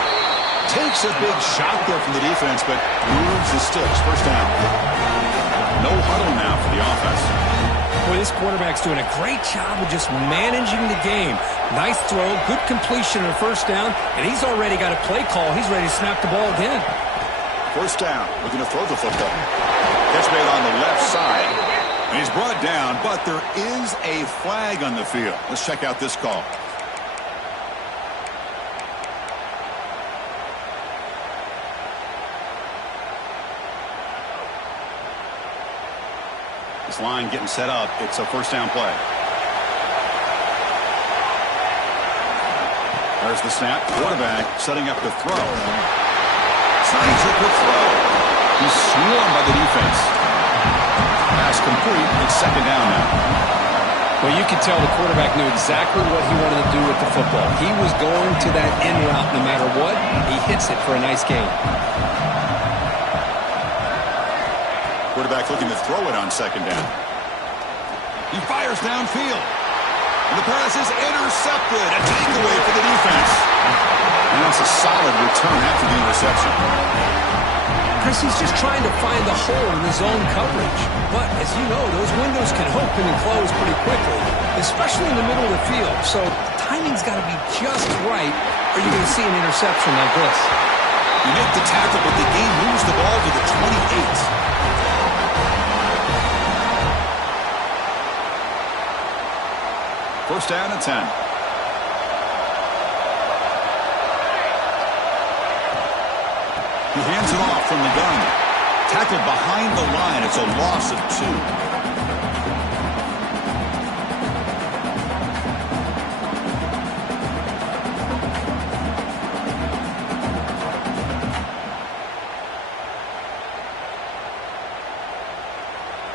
Takes a big shot there from the defense, but moves the sticks. First down. No huddle now for the offense. Boy, this quarterback's doing a great job of just managing the game. Nice throw, good completion on first down, and he's already got a play call. He's ready to snap the ball again. First down. Looking to throw the football. Catch made on the left side. And he's brought down, but there is a flag on the field. Let's check out this call. This line getting set up. It's a first down play. There's the snap. Quarterback setting up the throw. Signs it with throw. He's swarmed by the defense. Pass complete. It's second down now. Well, you could tell the quarterback knew exactly what he wanted to do with the football. He was going to that in route no matter what. He hits it for a nice gain. Quarterback looking to throw it on second down. He fires downfield. And the pass is intercepted. A takeaway for the defense. And that's a solid return after the interception. Because he's just trying to find the hole in the zone coverage. But, as you know, those windows can open and close pretty quickly, especially in the middle of the field. So the timing's got to be just right, or you're going to see an interception like this. You make the tackle, but the game moves the ball to the 28. First down and 10. He hands it off from the gun. Tackled behind the line. It's a loss of 2.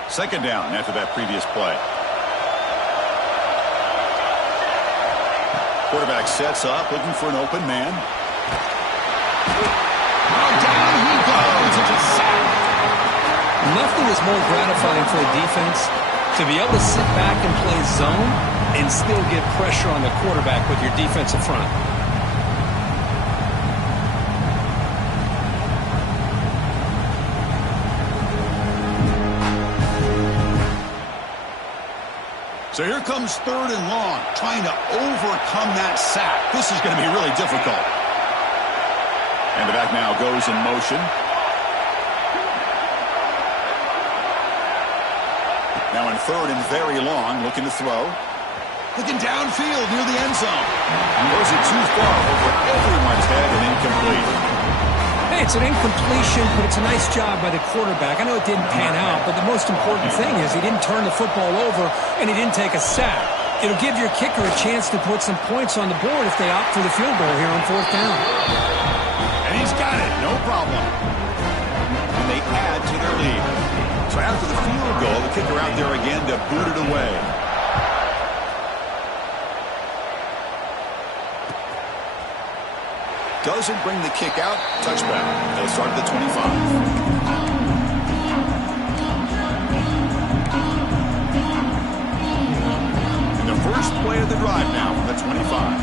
Second down after that previous play. Quarterback sets up, looking for an open man. Down he goes. It's a sack. Nothing is more gratifying for a defense to be able to sit back and play zone and still get pressure on the quarterback with your defensive front. So here comes third and long, trying to overcome that sack. This is going to be really difficult. And the back now goes in motion. Now in third and very long, looking to throw. Looking downfield near the end zone. Throws it too far over everyone's head and incomplete. Hey, it's an incompletion, but it's a nice job by the quarterback. I know it didn't pan out, but the most important thing is he didn't turn the football over and he didn't take a sack. It'll give your kicker a chance to put some points on the board if they opt for the field goal here on fourth down. And he's got it, no problem. And they add to their lead. So after the field goal, the kicker out there again to boot it away. Doesn't bring the kick out. Touchback. They'll start at the 25. And the first play of the drive now from the 25.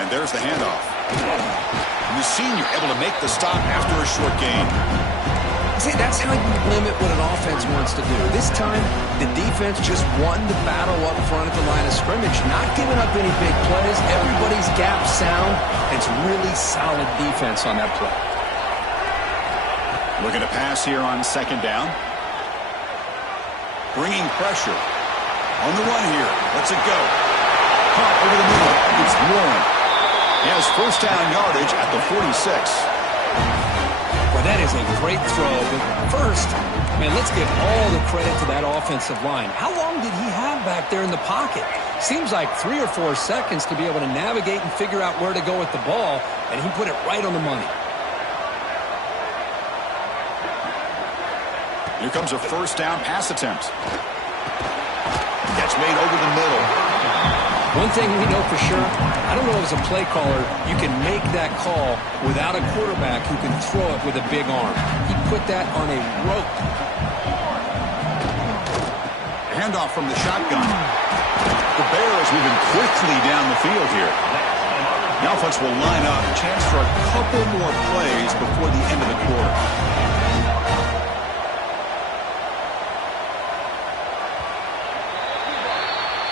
And there's the handoff. And the senior able to make the stop after a short gain. See, that's how you limit what an offense wants to do. This time, the defense just won the battle up front at the line of scrimmage, not giving up any big plays. Everybody's gap sound. It's really solid defense on that play. Looking to pass here on second down. Bringing pressure. On the run here. Let's it go. Caught over the middle. It's Warren. He has first down yardage at the 46. Well, that is a great throw, but first, man, let's give all the credit to that offensive line. How long did he have back there in the pocket? Seems like 3 or 4 seconds to be able to navigate and figure out where to go with the ball, and he put it right on the money. Here comes a first down pass attempt. Catch made over the middle. One thing we know for sure, I don't know as a play caller, you can make that call without a quarterback who can throw it with a big arm. He put that on a rope. Handoff from the shotgun. The Bears moving quickly down the field here. The offense will line up. Chance for a couple more plays before the end of the quarter.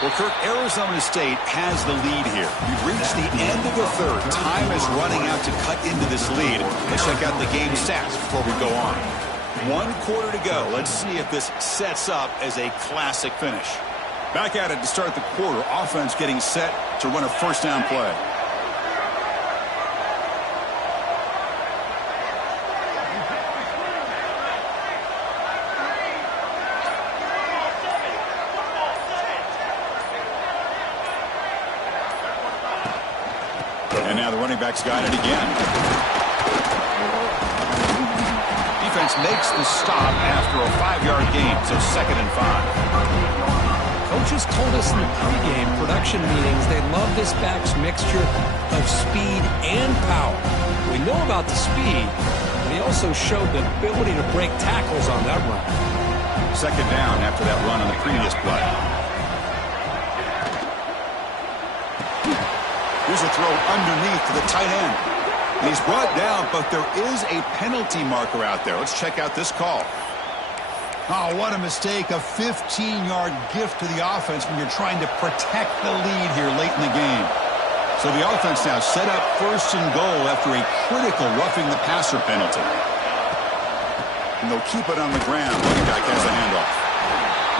Well, Kirk, Arizona State has the lead here. We've reached the end of the third. Time is running out to cut into this lead. Let's check out the game stats before we go on. 1 quarter to go. Let's see if this sets up as a classic finish. Back at it to start the quarter. Offense getting set to run a first down play. And now the running back's got it again. Defense makes the stop after a 5-yard gain, so 2nd and 5. Coaches told us in the pregame production meetings they love this back's mixture of speed and power. We know about the speed, but he also showed the ability to break tackles on that run. 2nd down after that run on the previous play. Here's a throw underneath to the tight end. He's brought down, but there is a penalty marker out there. Let's check out this call. Oh, what a mistake. A 15-yard gift to the offense when you're trying to protect the lead here late in the game. So the offense now set up 1st and goal after a critical roughing the passer penalty. And they'll keep it on the ground. Lukaku has the handoff.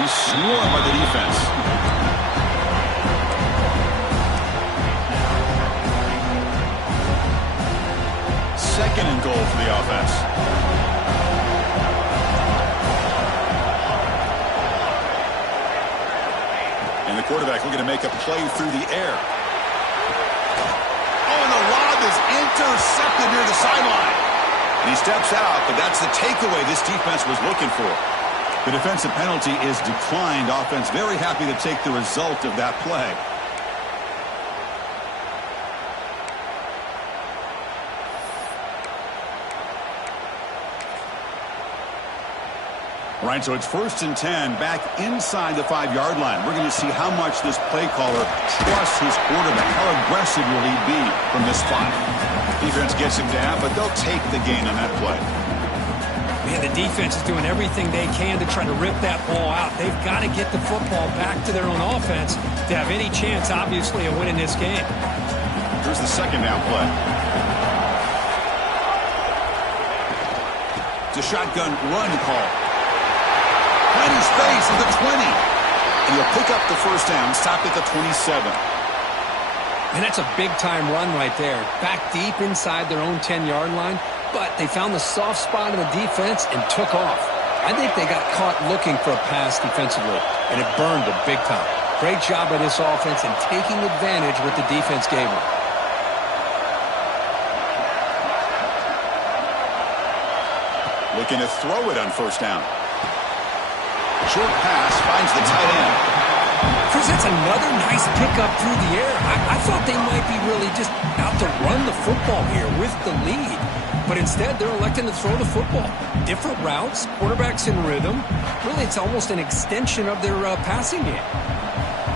He's swarmed by the defense. 2nd and goal for the offense. And the quarterback looking to make a play through the air. Oh, and the lob is intercepted near the sideline. And he steps out, but that's the takeaway this defense was looking for. The defensive penalty is declined. Offense very happy to take the result of that play. All right, so it's 1st and 10 back inside the 5-yard line. We're going to see how much this play caller trusts his quarterback. How aggressive will he be from this spot? Defense gets him down, but they'll take the gain on that play. Man, the defense is doing everything they can to try to rip that ball out. They've got to get the football back to their own offense to have any chance, obviously, of winning this game. Here's the 2nd down play. It's a shotgun run call. Plenty space at the 20. And he'll pick up the 1st down, stop at the 27. And that's a big-time run right there. Back deep inside their own 10-yard line. But they found the soft spot in the defense and took off. I think they got caught looking for a pass defensively, and it burned them big time. Great job by this offense in taking advantage of what the defense gave them. Looking to throw it on 1st down. Short pass finds the tight end. Chris, that's another nice pickup through the air. I thought they might be really just out to run the football here with the lead. But instead, they're electing to throw the football. Different routes, quarterbacks in rhythm. Really, it's almost an extension of their passing game.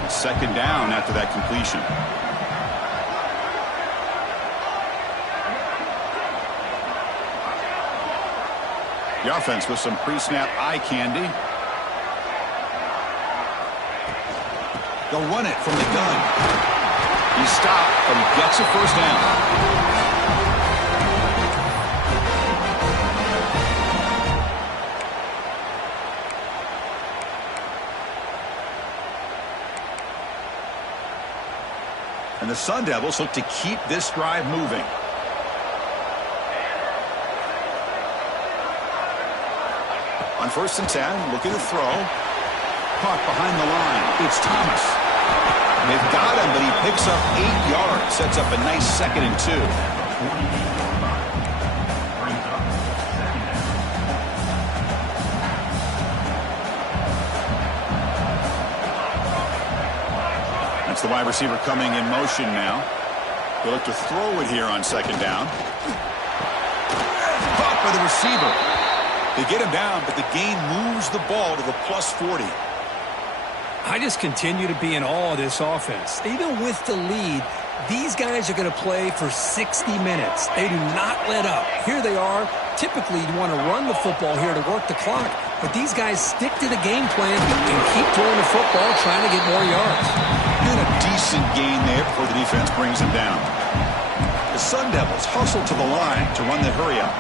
2nd down after that completion. The offense with some pre-snap eye candy. They'll run it from the gun. He stopped, but he gets a 1st down. And the Sun Devils look to keep this drive moving. On 1st and 10, looking to throw. Caught behind the line. It's Thomas. They've got him, but he picks up 8 yards. Sets up a nice 2nd and 2. That's the wide receiver coming in motion now. They'll look to throw it here on 2nd down. Caught by the receiver. They get him down, but the gain moves the ball to the +40. I just continue to be in awe of this offense. Even with the lead, these guys are going to play for 60 minutes. They do not let up. Here they are. Typically, you want to run the football here to work the clock, but these guys stick to the game plan and keep throwing the football, trying to get more yards. And a decent gain there before the defense brings him down. The Sun Devils hustle to the line to run the hurry-up.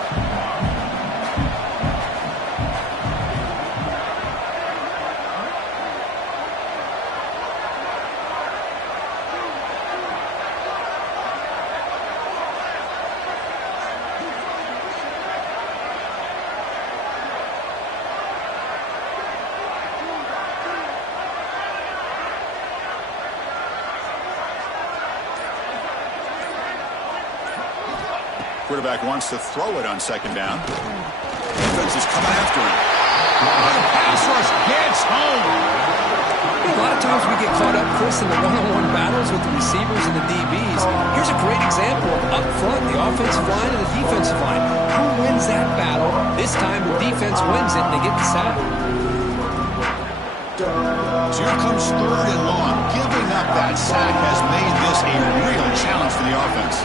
Quarterback wants to throw it on 2nd down. Defense is coming after him. The pass rush gets home. A lot of times we get caught up, Chris, in the one-on-one battles with the receivers and the DBs. Here's a great example of up front, the offensive line and the defensive line. Who wins that battle? This time the defense wins it and they get the sack. So here comes 3rd and long. Giving up that sack has made this a real challenge for the offense.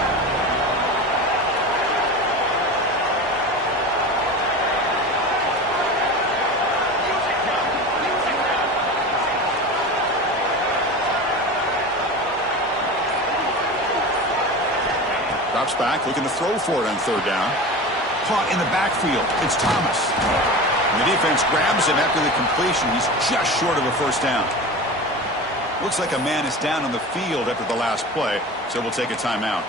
Drops back, looking to throw for it on third down. Caught in the backfield. It's Thomas. And the defense grabs him after the completion. He's just short of a first down. Looks like a man is down on the field after the last play, so we'll take a timeout.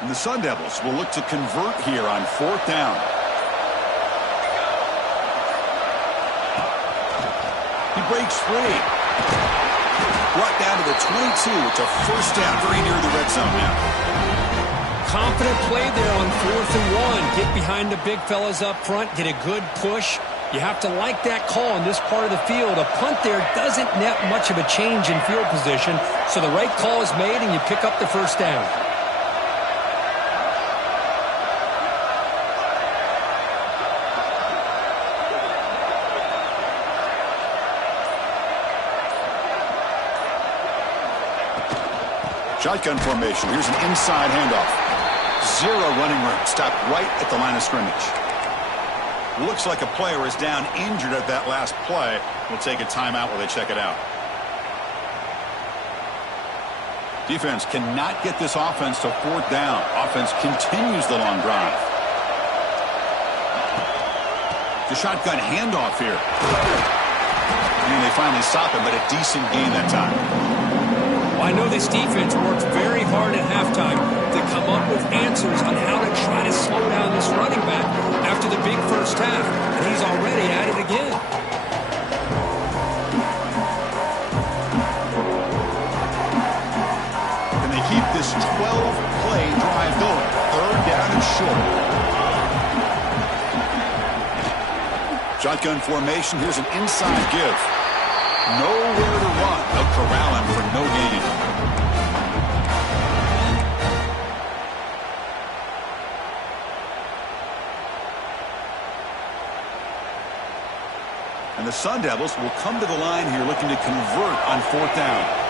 And the Sun Devils will look to convert here on fourth down. He breaks free. Brought down to the 22. It's a first down, very near the red zone now. Confident play there on 4th and 1. Get behind the big fellas up front. Get a good push. You have to like that call in this part of the field. A punt there doesn't net much of a change in field position, so the right call is made and you pick up the first down. Shotgun formation. Here's an inside handoff. Zero running room. Stopped right at the line of scrimmage. Looks like a player is down injured at that last play. We'll take a timeout while they check it out. Defense cannot get this offense to fourth down. Offense continues the long drive. The shotgun handoff here. And they finally stop him, but a decent gain that time. I know this defense worked very hard at halftime to come up with answers on how to try to slow down this running back after the big first half, and he's already at it again. And they keep this 12-play drive going. Third down and short. Shotgun formation. Here's an inside give. Nowhere to run. They'll corral him for no gain. And the Sun Devils will come to the line here looking to convert on fourth down.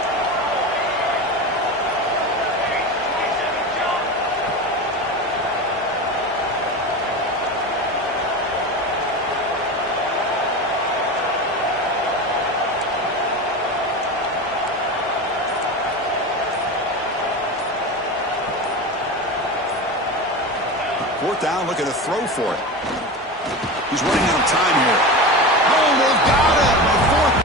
Fourth down, looking to throw for it. He's running out of time here. Oh, they've got him. A fourth.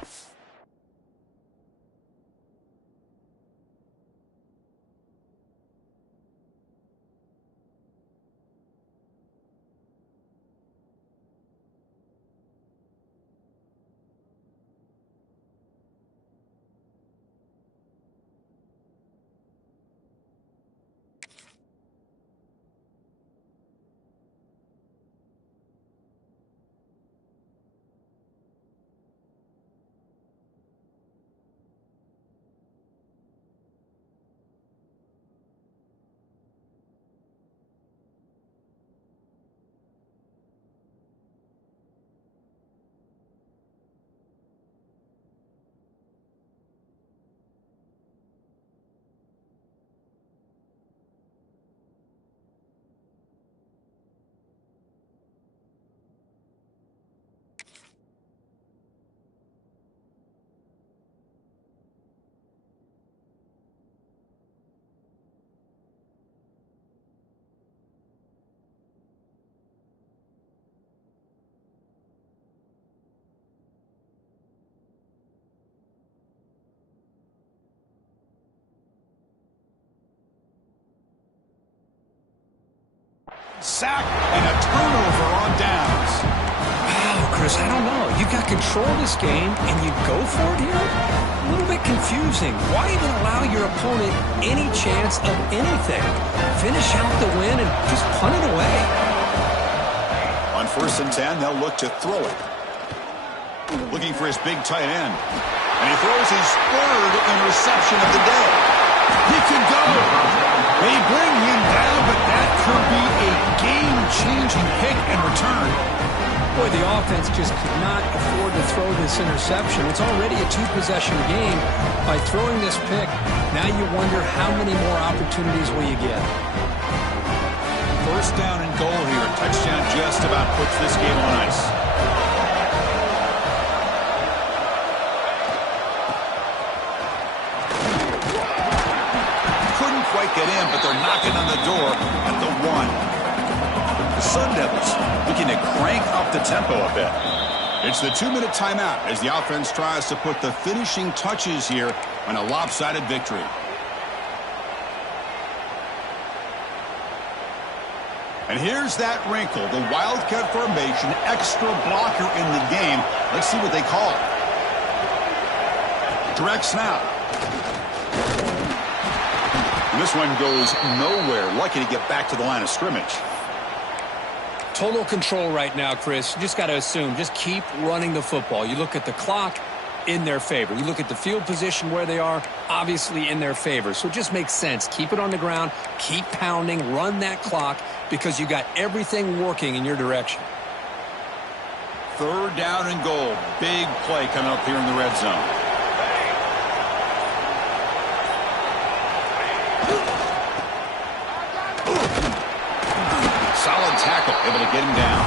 Sack and a turnover on downs. Wow, Chris, I don't know. You've got control of this game, and you go for it here? A little bit confusing. Why even allow your opponent any chance of anything? Finish out the win and just punt it away. On 1st and 10, they'll look to throw it. Looking for his big tight end. And he throws his third interception of the day. He could go. They bring him down, but that could be a game-changing pick and return. Boy, the offense just could not afford to throw this interception. It's already a two-possession game. By throwing this pick, now you wonder how many more opportunities will you get. First down and goal here. A touchdown just about puts this game on ice. Couldn't quite get in, but they're knocking on the door at the 1. The Sun Devils looking to crank up the tempo a bit. It's the 2-minute timeout as the offense tries to put the finishing touches here on a lopsided victory. And here's that wrinkle, the Wildcat formation, extra blocker in the game. Let's see what they call it. Direct snap. And this one goes nowhere. Lucky to get back to the line of scrimmage. Total control right now, Chris. You just got to assume, just keep running the football. You look at the clock, in their favor. You look at the field position where they are, obviously in their favor. So it just makes sense. Keep it on the ground, keep pounding, run that clock, because you got everything working in your direction. Third down and goal. Big play coming up here in the red zone. Solid tackle, able to get him down.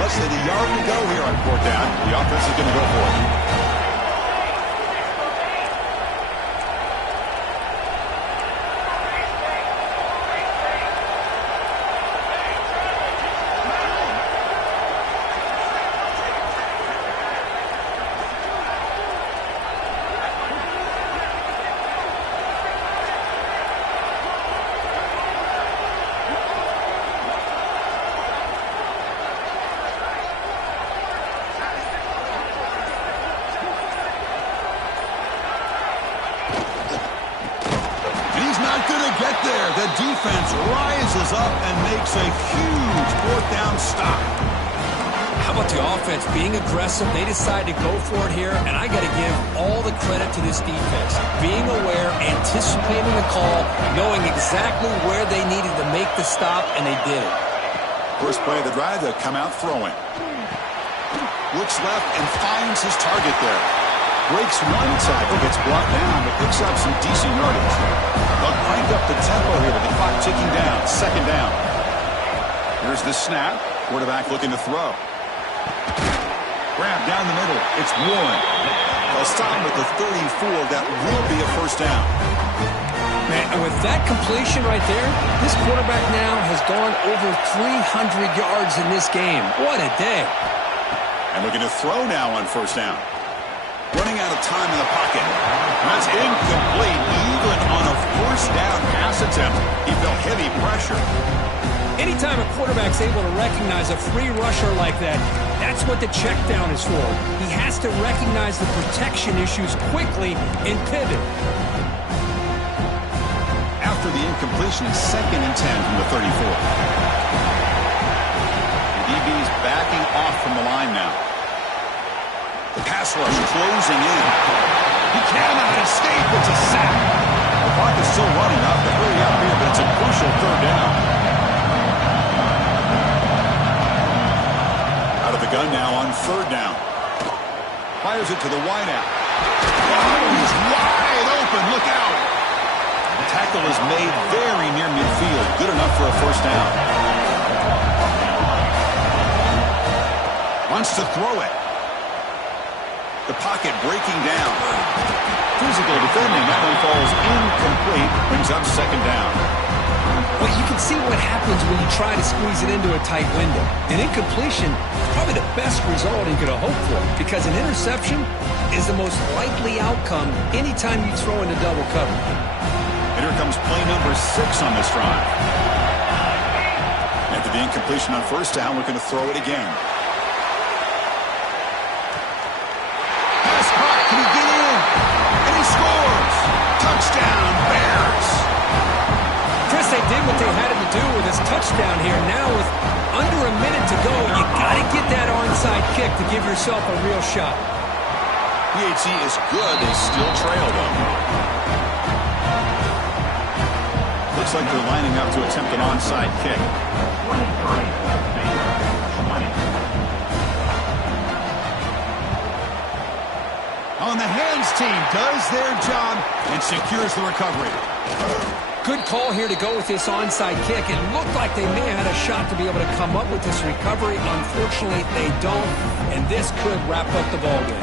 Less than a yard to go here on fourth down. The offense is going to go for it. The defense rises up and makes a huge fourth down stop. How about the offense being aggressive? They decide to go for it here, and I got to give all the credit to this defense. Being aware, anticipating the call, knowing exactly where they needed to make the stop, and they did it. First play of the drive, they'll come out throwing. Looks left and finds his target there. Breaks one tackle, gets brought down, but picks up some decent yardage. They'll crank up the tempo here with the clock ticking down. Second down. Here's the snap. Quarterback looking to throw. Grab down the middle. It's Warren. They'll stop him at the 34. That will be a first down. Man, and with that completion right there, this quarterback now has gone over 300 yards in this game. What a day. And looking to throw now on first down. Running out of time in the pocket. That's incomplete. Even on a first down pass attempt, he felt heavy pressure. Anytime a quarterback's able to recognize a free rusher like that, that's what the check down is for. He has to recognize the protection issues quickly and pivot. After the incompletion, it's 2nd and 10 from the 34. The DB's backing off from the line now. The pass rush closing in. He cannot escape. It's a sack. The clock is still running up to hurry up here, but it's a crucial third down. Out of the gun now on third down. Fires it to the wideout. Oh, he's wide open. Look out. The tackle is made very near midfield. Good enough for a first down. Wants to throw it. The pocket breaking down. Physical defending. That one falls incomplete. Brings up second down. Well, you can see what happens when you try to squeeze it into a tight window. An incompletion is probably the best result you could have hoped for, because an interception is the most likely outcome anytime you throw into double cover. And here comes play number 6 on this drive. After the incompletion on first down, we're going to throw it again. Can he get in? And he scores! Touchdown, Bears! Chris, they did what they had to do with this touchdown here. Now with under a minute to go, you got to get that onside kick to give yourself a real shot. PHC is good. They still trail, though. Looks like they're lining up to attempt an onside kick. On the hands team does their job and secures the recovery. Good call here to go with this onside kick. It looked like they may have had a shot to be able to come up with this recovery. Unfortunately, they don't, and this could wrap up the ballgame.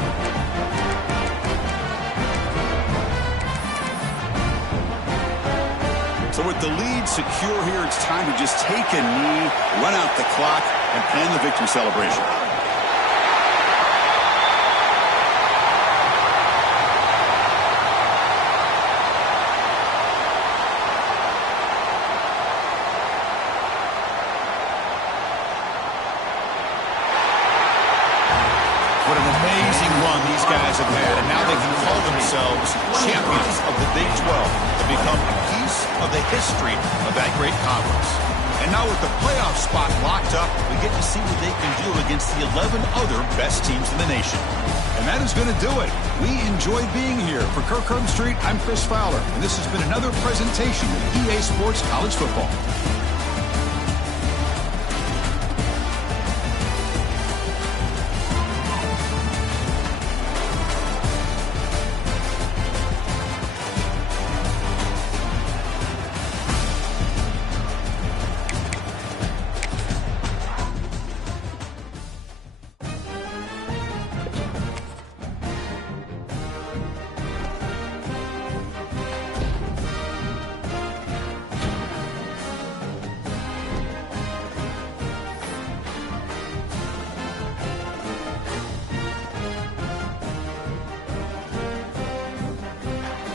So with the lead secure here, it's time to just take a knee, run out the clock, and plan the victory celebration. What an amazing run these guys have had, and now they can call themselves champions of the Big 12 and become a piece of the history of that great conference. And now with the playoff spot locked up, we get to see what they can do against the 11 other best teams in the nation. And that is going to do it. We enjoyed being here. For Kirk Herbstreit, I'm Chris Fowler, and this has been another presentation of EA Sports College Football.